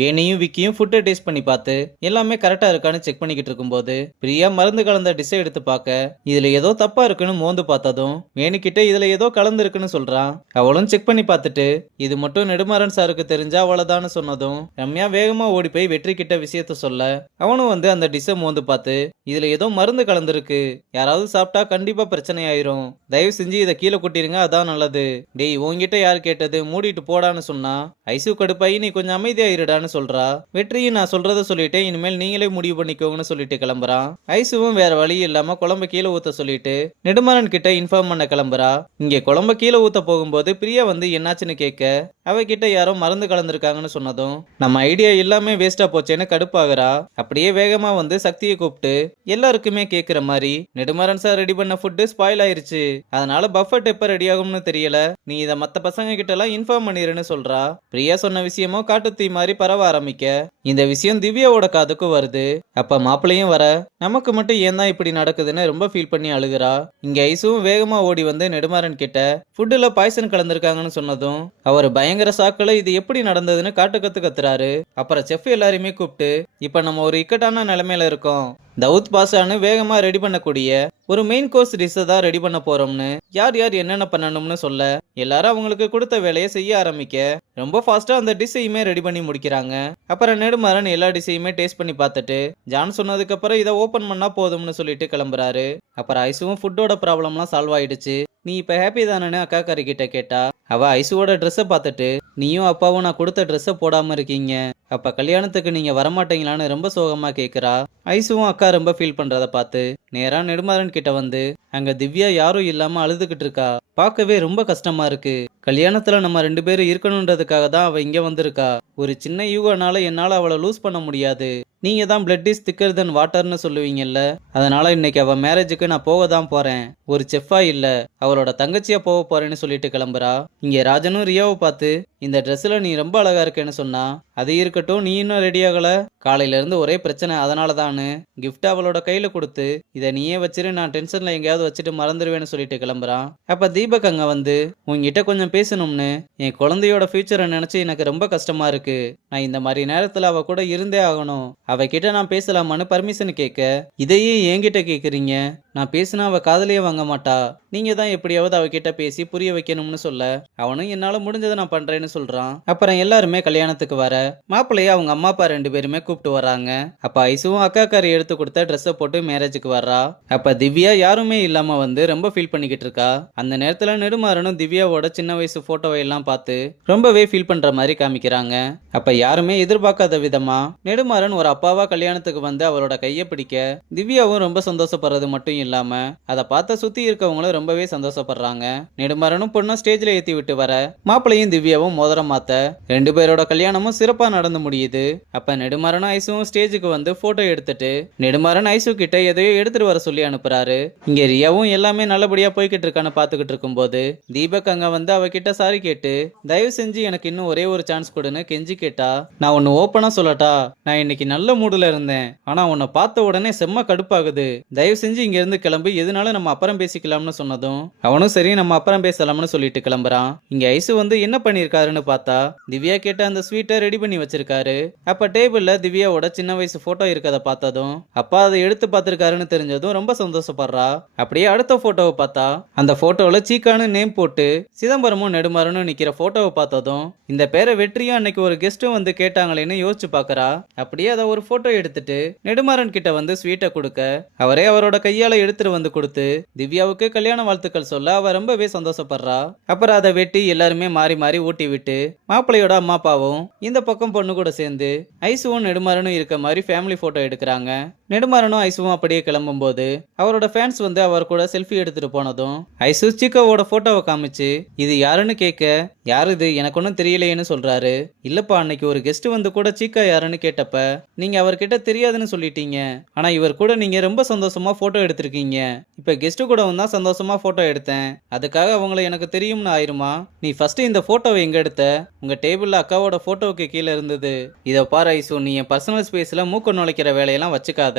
வேணியும் விக்கியும் ஃபுட்டை டேஸ்ட் பண்ணி பார்த்து எல்லாமே கரெக்டா இருக்கான்னு செக் பண்ணிக்கிட்டு இருக்கும்போது பிரியா மருந்து கலந்த டிஷ்ஷை எடுத்து பார்க்க இதுல ஏதோ தப்பா இருக்குன்னு மோந்து பார்த்ததும் வேணிக்கிட்ட இதுல ஏதோ கலந்து இருக்குன்னு சொல்றான். அவளும் செக் பண்ணி பார்த்துட்டு இது மட்டும் நெடுமாறன் சாருக்கு தெரிஞ்சா அவ்வளவுதான்னு சொன்னதும் ரம்யா வேகமா ஓடி போய் வெற்றி கிட்ட விஷயத்த சொல்ல அவனும் வந்து அந்த டிஷ்ஷை மோந்து பார்த்து இதுல ஏதோ மருந்து கலந்துருக்கு, யாராவது சாப்பிட்டா கண்டிப்பா பிரச்சனை ஆயிரும், தயவு செஞ்சு இதை கீழே கொட்டிருங்க, அதான் நல்லது. டேய் உன்கிட்ட யார் கேட்டது, மூடிட்டு போடான்னு சொன்னா ஐசு கடுப்பாயி நீ கொஞ்சம் அமைதியா இருடான்னு சொல்றா. வெற்றியும் நான் சொல்றத சொல்லிட்டு இனிமேல் நீங்களே முடிவு பண்ணிக்கோங்கன்னு சொல்லிட்டு கிளம்புறான். ஐசுவும் வேற வழி இல்லாம குழம்பு கீழே ஊத்த சொல்லிட்டு நெடுமாறன் கிட்ட இன்ஃபார்ம் பண்ண கிளம்புறா. இங்க குழம்பு கீழே ஊத்த போகும்போது பிரியா வந்து என்னாச்சுன்னு கேட்க அவகிட்ட யாரோ மருந்து கலந்துருக்காங்கன்னு சொன்னதும் நம்ம ஐடியா எல்லாமே வேஸ்டா போச்சேன்னு கடுப்பாகிறா. அப்படியே வேகமா வந்து சக்தியை கூப்பிட்டு எல்லாருக்குமே கேக்குற மாதிரி நெடுமாறன் சார் ரெடி பண்ண ஃபுட்டு ஸ்பாயில் ஆயிருச்சு, அதனால பஃபட் எப்ப ரெடி ஆகும்னு தெரியல, நீ இதை மத்த பசங்க கிட்ட எல்லாம் இன்ஃபார்ம் பண்ணிருன்னு சொல்றா. பிரியா சொன்ன விஷயமோ காட்டுத்தீ மாதிரி பரவ ஆரம்பிக்க இந்த விஷயம் திவ்யாவோட காதுக்கும் வருது. அப்ப மாப்பிள்ளையும் வர நமக்கு மட்டும் ஏன் தான் இப்படி நடக்குதுன்னு ரொம்ப ஃபீல் பண்ணி அழுகுறா. இங்க ஐசுவும் வேகமா ஓடி வந்து நெடுமாறன் கிட்ட ஃபுட்டுல பாய்சன் கலந்துருக்காங்கன்னு சொன்னதும் அவர் பயங்கர சாக்குல இது எப்படி நடந்ததுன்னு காட்டு கத்துறாரு. அப்புறம் செஃப் எல்லாரையுமே கூப்பிட்டு இப்ப நம்ம ஒரு இக்கட்டான நிலைமையில இருக்கோம், தவுத் பாசான்னு வேகமா ரெடி பண்ணக்கூடிய ஒரு மெயின் கோர்ஸ் டிஷ்ஷை தான் ரெடி பண்ண போறோம்னு யார் யார் என்னென்ன பண்ணணும்னு சொல்ல எல்லாரும் அவங்களுக்கு கொடுத்த வேலையை செய்ய ஆரம்பிக்க ரொம்ப ஃபாஸ்டா அந்த டிஷ்ஷையுமே ரெடி பண்ணி முடிக்கிறாங்க. அப்புறம் நெடுமாறன் எல்லா டிஷ்ஷையுமே டேஸ்ட் பண்ணி பார்த்துட்டு ஜான் சொன்னதுக்கு அப்புறம் இதை ஓபன் பண்ணா போதும்னு சொல்லிட்டு கிளம்புறாரு. அப்புறம் ஐசுவும் ஃபுட்டோட ப்ராப்ளம்லாம் சால்வ் ஆயிடுச்சு, நீ இப்ப ஹாப்பி தானேன்னு அக்கா காரி கிட்ட கேட்டா. அவ ஐசுவோட ட்ரெஸ்ஸை பார்த்துட்டு நீயும் அப்பாவும் நான் கொடுத்த ட்ரெஸ்ஸை போடாம இருக்கீங்க, அப்ப கல்யாணத்துக்கு நீங்க வரமாட்டீங்களான்னு ரொம்ப சோகமா கேக்குறா. ஐசுவும் அக்கா ரொம்ப ஃபீல் பண்றத பார்த்து நேரா நெடுமாறன் கிட்ட வந்து அங்க திவ்யா யாரும் இல்லாம அழுதுகிட்டு இருக்கா, பார்க்கவே ரொம்ப கஷ்டமா இருக்கு, கல்யாணத்துல நம்ம 2 பேரும் இருக்கணும்ன்றதுக்காக தான் அவ இங்க வந்திருக்கா, ஒரு சின்ன யூகனால என்னால அவளை லூஸ் பண்ண முடியாது, நீங்க தான் பிளட் இஸ் திக்கர் தென் வாட்டர்னு சொல்லுவீங்கல்ல, அதனால இன்னைக்கு அவ மேரேஜுக்கு நான் போக தான் போறேன், ஒரு செஃப்பா இல்ல அவளோட தங்கச்சியா போக போறேன்னு சொல்லிட்டு கிளம்புறா. இங்க ராஜனும் ரியாவை பார்த்து இந்த ட்ரெஸ்ல நீ ரொம்ப அழகா இருக்கேன்னு சொன்னா, அது இருக்கட்டும் நீ இன்னும் ரெடி ஆகல, காலையில இருந்து ஒரே பிரச்சனை அதனால தானு கிஃப்ட் அவளோட கையில கொடுத்து இதை நீயே வச்சிரு, நான் டென்ஷன்ல எங்கேயாவது வச்சுட்டு மறந்துடுவேன்னு சொல்லிட்டு கிளம்புறான். அப்ப தீபக் அங்க வந்து உங்ககிட்ட கொஞ்சம் பேசணும்னு, என் குழந்தையோட ஃபியூச்சரை நினைச்சு எனக்கு ரொம்ப கஷ்டமா இருக்கு, நான் இந்த மாதிரி நேரத்துல அவ கூட இருந்தே ஆகணும், அவகிட்ட நான் பேசலாமான்னு பர்மிஷன் கேட்க இதையே என்கிட்ட கேக்குறீங்க, நான் பேசினா அவ காதலியே வாங்க மாட்டா, நீங்க தான் எப்படியாவது அவகிட்ட பேசி புரிய வைக்கணும்னு சொல்ல அவனும் என்னால முடிஞ்சதை நான் பண்றேன்னு சொல்றான். அப்புறம் எல்லாருமே கல்யாணத்துக்கு வர மாப்பிள்ளைய அவங்க அம்மா அப்பா 2 பேருமே கூப்பிட்டு வராங்க. அப்ப ஐசுவும் அக்காக்காரி எடுத்து கொடுத்த ட்ரெஸ்ஸை போட்டு மேரேஜுக்கு வர்றா. அப்ப திவ்யா யாருமே இல்லாம வந்து ரொம்ப ஃபீல் பண்ணிக்கிட்டு இருக்கா. அந்த நேரத்துல நெடுமாறனும் திவ்யாவோட சின்ன வயசு போட்டோவை எல்லாம் பார்த்து ரொம்பவே ஃபீல் பண்ற மாதிரி காமிக்கிறாங்க. அப்ப யாருமே எதிர்பார்க்காத விதமா நெடுமாறன் ஒரு அப்பாவா கல்யாணத்துக்கு வந்து அவளோட கையை பிடிக்க திவ்யாவும் ரொம்ப சந்தோஷப்படுறது மட்டும் இல்லாம அதை பார்த்த சுத்தி இருக்கவங்களும் ரொம்பவே சந்தோஷப்படுறாங்க. நெடுமாறனும் பொண்ணு ஸ்டேஜ்ல ஏத்தி விட்டு வர மாப்பிள்ளையும் திவ்யாவும் மோதிரம் மாத்த 2 பேரோட கல்யாணமும் சிறப்பா நடந்து முடியுது. அப்ப நெடுமாறனும் ஐசுவும் ஸ்டேஜுக்கு வந்து போட்டோ எடுத்துட்டு நெடுமாறன் ஐசு கிட்ட எதையோ எடுத்துட்டு வர சொல்லி அனுப்புறாரு. இங்க ரியாவும் எல்லாமே நல்லபடியா போய்கிட்டு இருக்கான்னு பாத்துக்கிட்டு இருக்கும்போது தீபக் அங்க வந்து அவகிட்ட சாரி கேட்டு தயவு செஞ்சு எனக்கு இன்னும் ஒரே ஒரு சான்ஸ் கொடுன்னு கெஞ்சி கேட்டா. நான் ஒன்னு ஓப்பனா சொல்லட்டா, நான் இன்னைக்கு நல்ல மூடுல இருந்தேன், ஆனா உன்னை பார்த்த உடனே செம்ம கடுப்பாகுது, தயவு செஞ்சு இங்க இருந்து கிளம்பு, எதுனால நம்ம அப்புறம் பேசிக்கலாம்னு சொன்னதும் அவனும் சரி நம்ம அப்புறம் பேசலாம்னு சொல்லிட்டு கிளம்புறான். இங்க ஐசு வந்து என்ன பண்ணிருக்காருன்னு பார்த்தா திவ்யா கேட்ட அந்த ஸ்வீட்டை ரெடி பண்ணி வச்சிருக்காரு. அப்ப டேபிள்ல திவ்யாவோட சின்ன வயசு போட்டோ இருக்கதை பார்த்ததும் அப்பா அதை எடுத்து பார்த்திருக்காருன்னு தெரிஞ்சதும் ரொம்ப சந்தோஷப்படுறா. அப்படியே அடுத்த போட்டோவை பார்த்தா அந்த போட்டோல சீக்கானு நேம் போட்டு சிதம்பரமும் நெடுமாறனும் நிக்கிற போட்டோவை பார்த்ததும் இந்த பேரை வெற்றியும் அன்னைக்கு ஒரு கெஸ்டும் வந்து கேட்டாங்களேன்னு யோசிச்சு பாக்குறா. அப்படியே அதை ஒரு போட்டோ எடுத்துட்டு நெடுமாறன் கிட்ட வந்து ஸ்வீட்டை கொடுக்க அவரே அவரோட கையால எடுத்துட்டு வந்து கொடுத்து திவ்யாவுக்கு கல்யாண வாழ்த்துக்கள் சொல்ல அவ ரொம்பவே சந்தோஷப்படுறா. அப்புறம் அதை வெட்டி எல்லாருமே மாறி மாறி ஊட்டி விட்டு மாப்பிள்ளையோட அம்மா அப்பாவும் இந்த பக்கம் பொண்ணு கூட சேர்ந்து ஐசுவும் நெடுமாறனும் இருக்க மாதிரி ஃபேமிலி போட்டோ எடுக்கிறாங்க. நெடுமாறனும் ஐசுவும் அப்படியே கிளம்பும் போது அவரோட ஃபேன்ஸ் வந்து அவர் கூட செல்ஃபி எடுத்துட்டு போனதும் ஐசு சிக்கோவோட போட்டோவை காமிச்சு இது யாருன்னு கேட்க யாரு இது எனக்கு ஒன்னும் தெரியலையேன்னு சொல்றாரு. இல்லப்பா அன்னைக்கு ஒரு கெஸ்ட் வந்து கூட சீக்கா யாருன்னு கேட்டப்ப நீங்க அவர்கிட்ட தெரியாதுன்னு சொல்லிட்டீங்க, ஆனா இவர் கூட நீங்க ரொம்ப சந்தோஷமா போட்டோ எடுத்திருக்கீங்க, இப்ப கெஸ்ட் கூட தான் சந்தோஷமா போட்டோ எடுத்தேன், அதுக்காக அவங்கள எனக்கு தெரியும்னு ஆயிருமா, நீ ஃபர்ஸ்ட் இந்த போட்டோவை எங்க எடுத்த, உங்க டேபிள்ல அக்காவோட போட்டோவுக்கு கீழே இருந்தது, இதை பாரு ஐசு, நீ என் பர்சனல் ஸ்பேஸ்ல மூக்க நுழைக்கிற வேலையெல்லாம் வச்சுக்காத,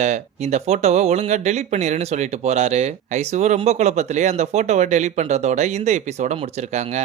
இந்த போட்டோவை ஒழுங்கா டெலீட் பண்ணிருன்னு சொல்லிட்டு போறாரு. ஐசுவும் ரொம்ப குழப்பத்திலேயே அந்த போட்டோவை டெலீட் பண்றதோட இந்த எபிசோட முடிச்சிருக்காங்க.